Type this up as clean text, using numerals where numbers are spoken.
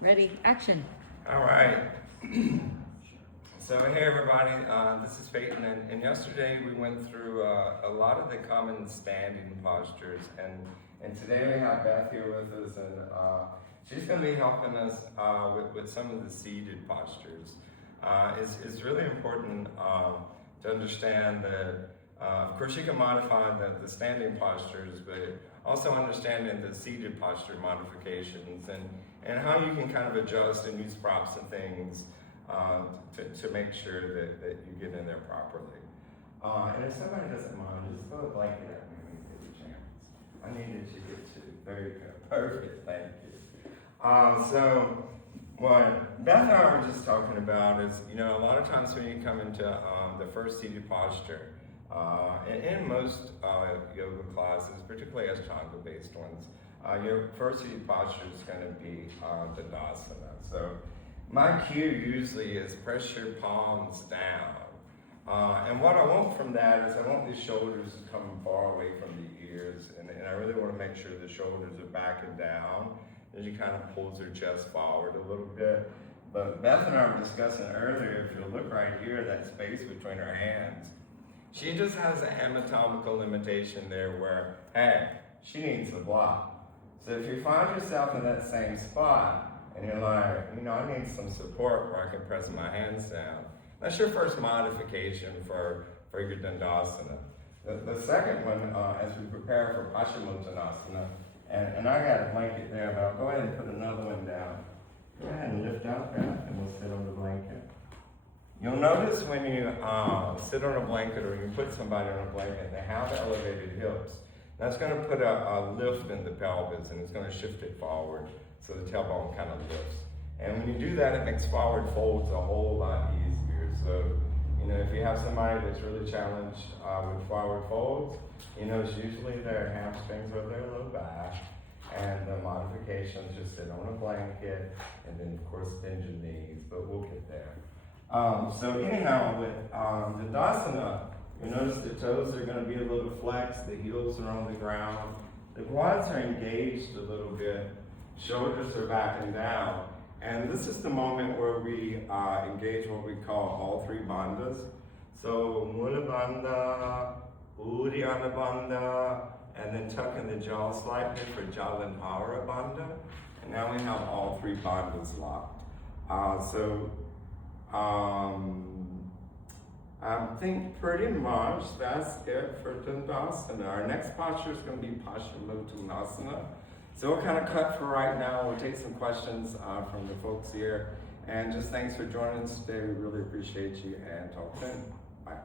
Ready, action. All right. So hey everybody, this is Peyton, and yesterday we went through a lot of the common standing postures, and today we have Beth here with us, and she's going to be helping us with some of the seated postures. It's really important to understand that, of course, you can modify the standing postures, but also understanding the seated posture modifications and how you can kind of adjust and use props and things to make sure that you get in there properly. And if somebody doesn't mind, just throw a blanket at me when you get a chance. I needed to get to. Very good. Perfect. Thank you. So what Beth and I were just talking about is, a lot of times when you come into the first seated posture, in most yoga classes, particularly Ashtanga-based ones, your first seated posture is going to be Dandasana. So my cue usually is press your palms down. And what I want from that is I want the shoulders to come far away from the ears, and I really want to make sure the shoulders are back and down as you kind of pulls your chest forward a little bit. But Beth and I were discussing earlier, if you look right here, that space between her hands, she just has an anatomical limitation there where, hey, she needs a block. So if you find yourself in that same spot, and you're like, I need some support where I can press my hands down, that's your first modification for your Dandasana. The second one, as we prepare for Paschimottanasana, and I got a blanket there, but I'll go ahead and put another one down. Go ahead and lift out that, and we'll sit on the blanket. You'll notice when you sit on a blanket or you put somebody on a blanket, they have elevated hips. That's going to put a lift in the pelvis, and it's going to shift it forward so the tailbone kind of lifts. And when you do that, it makes forward folds a whole lot easier. So, if you have somebody that's really challenged with forward folds, it's usually their hamstrings or their low back. And the modifications, just sit on a blanket, and then of course bend your knees, but we'll get there. So anyhow, with the Dandasana, you'll notice the toes are going to be a little flexed, the heels are on the ground, the quads are engaged a little bit, shoulders are back and down, and this is the moment where we engage what we call all three bandhas. So Mula Bandha, Uddiyana Bandha, and then tuck in the jaw slightly for Jalandhara Bandha, and now we have all three bandhas locked. I think pretty much that's it for Dandasana. Our next posture is going to be Paschimottanasana. So we'll kind of cut for right now. We'll take some questions from the folks here. And just thanks for joining us today. We really appreciate you, and talk soon. Bye.